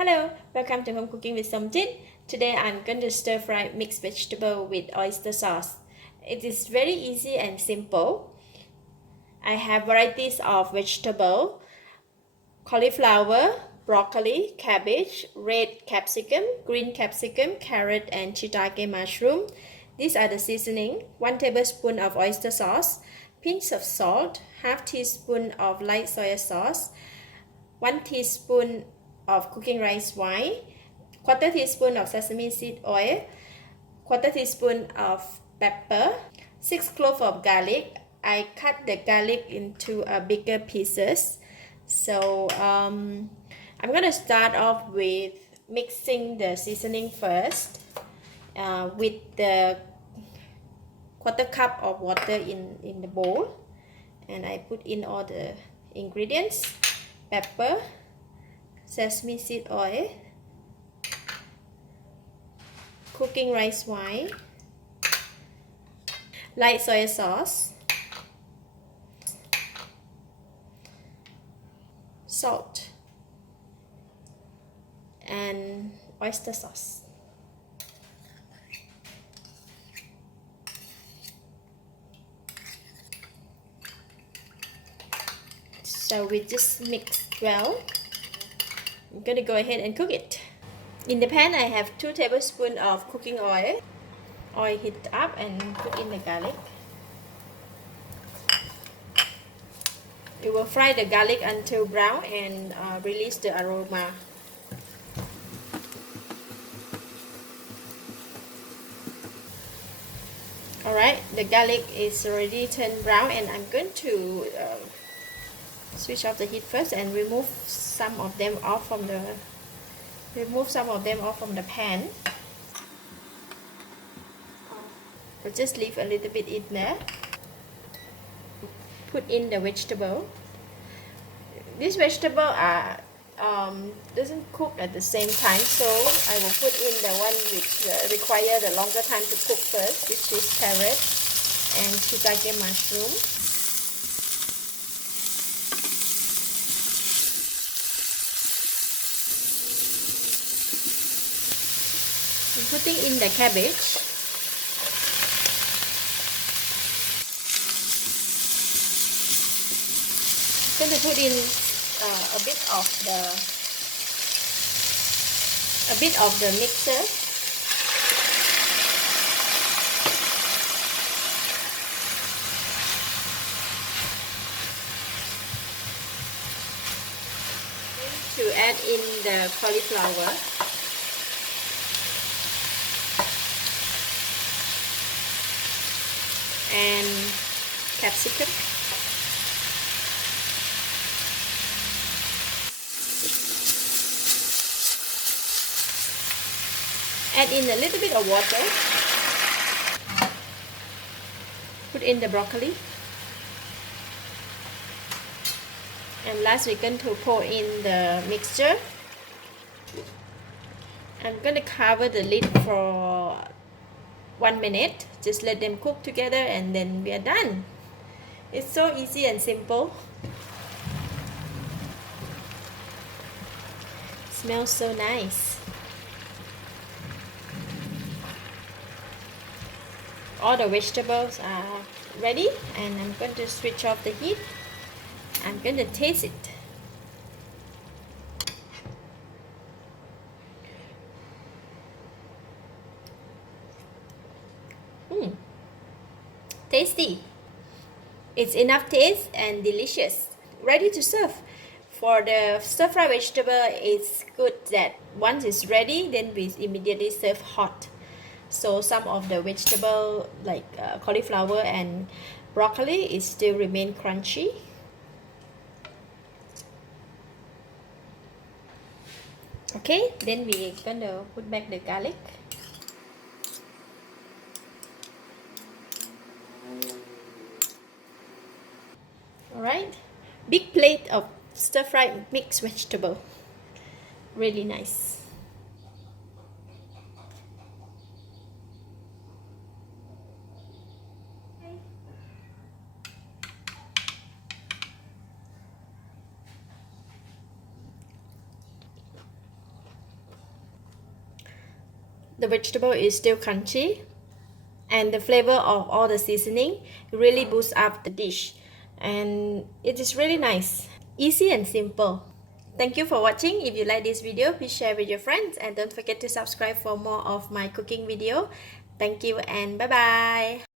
Hello, welcome to Home Cooking with Somjit. Today I'm going to stir fry mixed vegetable with oyster sauce. It is very easy and simple. I have varieties of vegetable: cauliflower, broccoli, cabbage, red capsicum, green capsicum, carrot, and shiitake mushroom. These are the seasoning: 1 tablespoon of oyster sauce, pinch of salt, half teaspoon of light soy sauce, 1 teaspoon of cooking rice wine, quarter teaspoon of sesame seed oil, quarter teaspoon of pepper, 6 cloves of garlic. I cut the garlic into bigger pieces. So I'm gonna start off with mixing the seasoning first with the quarter cup of water in the bowl, and I put in all the ingredients: pepper, sesame seed oil, cooking rice wine, light soy sauce, salt, and oyster sauce. So we just mix well. I'm gonna go ahead and cook it. In the pan, I have 2 tablespoons of cooking oil. Oil heat up and put in the garlic. We will fry the garlic until brown and release the aroma. Alright, the garlic is already turned brown, and I'm going to switch off the heat first and remove some of them off from the pan. So just leave a little bit in there. Put in the vegetable. This vegetable doesn't cook at the same time, so I will put in the one which require the longer time to cook first, which is carrot and shiitake mushroom. I'm putting in the cabbage. I'm going to put in a bit of the mixer. To add in the cauliflower. And capsicum. Add in a little bit of water. Put in the broccoli. And last we're going to pour in the mixture. I'm going to cover the lid for 1 minute. Just let them cook together and then we are done. It's so easy and simple. Smells so nice. All the vegetables are ready, and I'm going to switch off the heat. I'm going to taste it. Tasty. It's enough taste and delicious. Ready to serve. For the stir-fry vegetable, it's good that once it's ready, then we immediately serve hot. So some of the vegetable like cauliflower and broccoli is still remain crunchy. Okay, then we're gonna put back the garlic. Alright, big plate of stir-fried mixed vegetable. Really nice. The vegetable is still crunchy, and the flavor of all the seasoning really boosts up the dish, and it is really nice, easy and simple. Thank you for watching. If you like this video, please share with your friends and don't forget to subscribe for more of my cooking video. Thank you and bye bye.